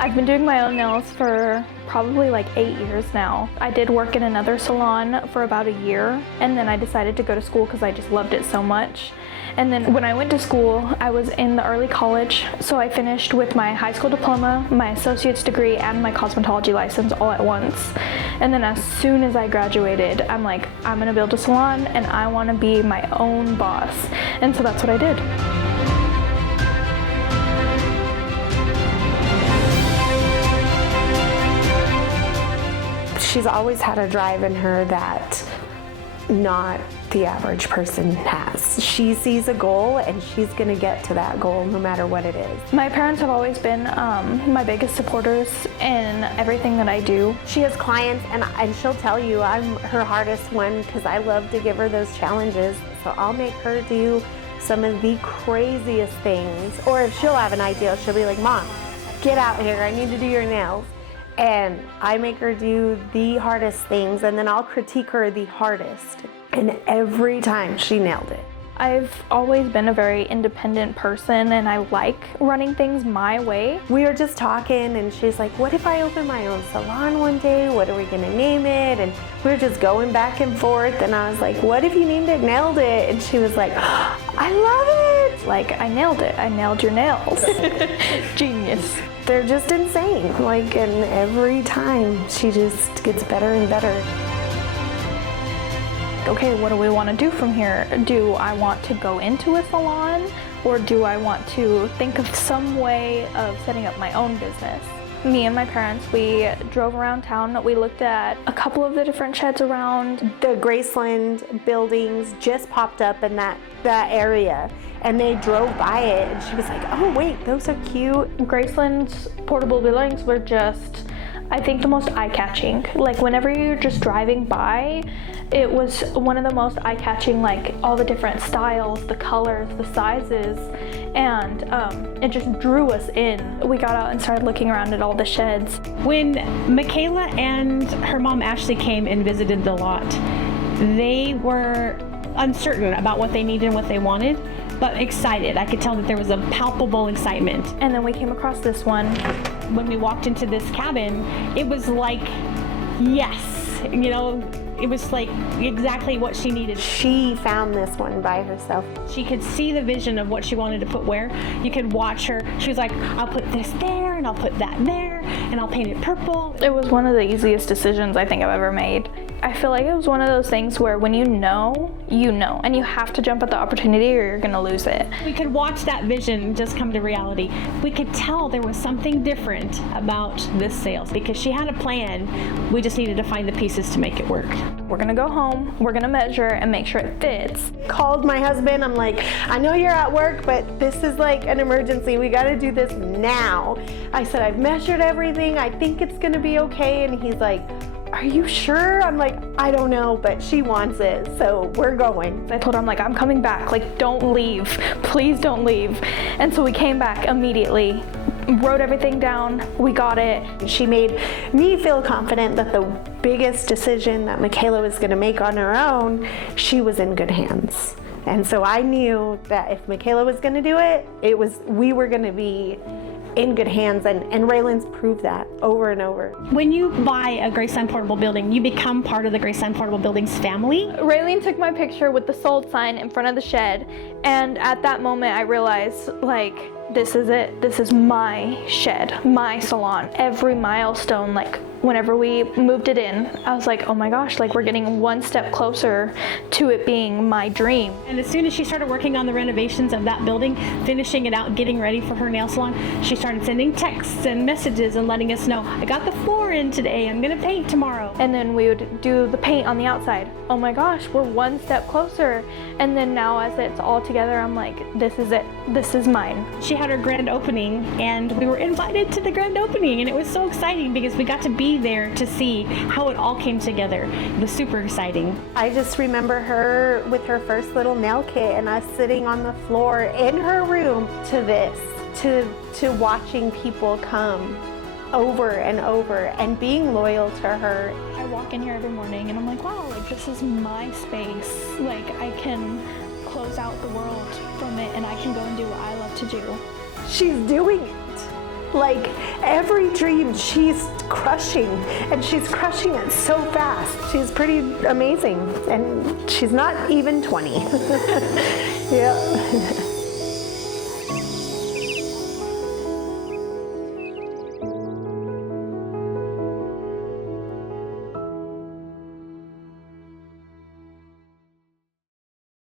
I've been doing my own nails for probably like 8 years now. I did work in another salon for about a year, and then I decided to go to school because I just loved it so much. And then when I went to school, I was in the early college, so I finished with my high school diploma, my associate's degree, and my cosmetology license all at once. And then as soon as I graduated, I'm like, I'm gonna build a salon and I wanna be my own boss. And so that's what I did. She's always had a drive in her that not the average person has. She sees a goal and she's gonna get to that goal no matter what it is. My parents have always been my biggest supporters in everything that I do. She has clients and she'll tell you I'm her hardest one because I love to give her those challenges. So I'll make her do some of the craziest things. Or if she'll have an idea, she'll be like, Mom, get out here, I need to do your nails. And I make her do the hardest things, and then I'll critique her the hardest. And every time she nailed it. I've always been a very independent person, and I like running things my way. We were just talking, and she's like, what if I open my own salon one day? What are we gonna name it? And we were just going back and forth, and I was like, what if you named it Nailed It? And she was like, oh, I love it. Like, I nailed it. I nailed your nails. Genius. They're just insane. Like, and every time she just gets better and better. Okay, what do we want to do from here? Do I want to go into a salon, or do I want to think of some way of setting up my own business? Me and my parents, we drove around town. We looked at a couple of the different sheds around. The Graceland buildings just popped up in that area, and they drove by it, and she was like, oh wait, those are cute. Graceland's Portable Buildings were just, I think, the most eye-catching. Like, whenever you're just driving by, it was one of the most eye-catching, like all the different styles, the colors, the sizes, and it just drew us in. We got out and started looking around at all the sheds. When Mickeyla and her mom Ashley came and visited the lot, they were uncertain about what they needed and what they wanted, but excited. I could tell that there was a palpable excitement. And then we came across this one. When we walked into this cabin, it was like, yes, you know, it was like exactly what she needed. She found this one by herself. She could see the vision of what she wanted to put where. You could watch her. She was like, I'll put this there, and I'll put that there, and I'll paint it purple. It was one of the easiest decisions I think I've ever made. I feel like it was one of those things where when you know, and you have to jump at the opportunity or you're gonna lose it. We could watch that vision just come to reality. We could tell there was something different about this sale because she had a plan. We just needed to find the pieces to make it work. We're gonna go home, we're gonna measure and make sure it fits. Called my husband, I'm like, I know you're at work, but this is like an emergency. We gotta do this now. I said, I've measured everything. I think it's gonna be okay. And he's like, are you sure? I'm like, I don't know, but she wants it, so we're going. I told her, I'm like, I'm coming back, like, don't leave, please don't leave. And so we came back immediately, wrote everything down, we got it. She made me feel confident that the biggest decision that Mickeyla was gonna make on her own, she was in good hands. And so I knew that if Mickeyla was gonna do it, we were gonna be in good hands, and Raylan's proved that over and over. When you buy a Graceland Portable Building, you become part of the Graceland Portable Buildings family. Raylene took my picture with the sold sign in front of the shed, and at that moment I realized, like, this is it. This is my shed, my salon. Every milestone, like, whenever we moved it in, I was like, oh my gosh, like, we're getting one step closer to it being my dream. And as soon as she started working on the renovations of that building, finishing it out, getting ready for her nail salon, she started sending texts and messages and letting us know, I got the floor in today, I'm gonna paint tomorrow. And then we would do the paint on the outside. Oh my gosh, we're one step closer. And then now as it's all together, I'm like, this is it, this is mine. She had her grand opening, and we were invited to the grand opening, and it was so exciting because we got to be there to see how it all came together. It was super exciting. I just remember her with her first little nail kit and us sitting on the floor in her room to this, to watching people come over and over and being loyal to her. I walk in here every morning and I'm like, wow, like, this is my space. Like, I can close out the world from it and I can go and do what I love to do. She's doing it. Like every dream she's crushing, and she's crushing it so fast. She's pretty amazing, and she's not even 20. Yeah.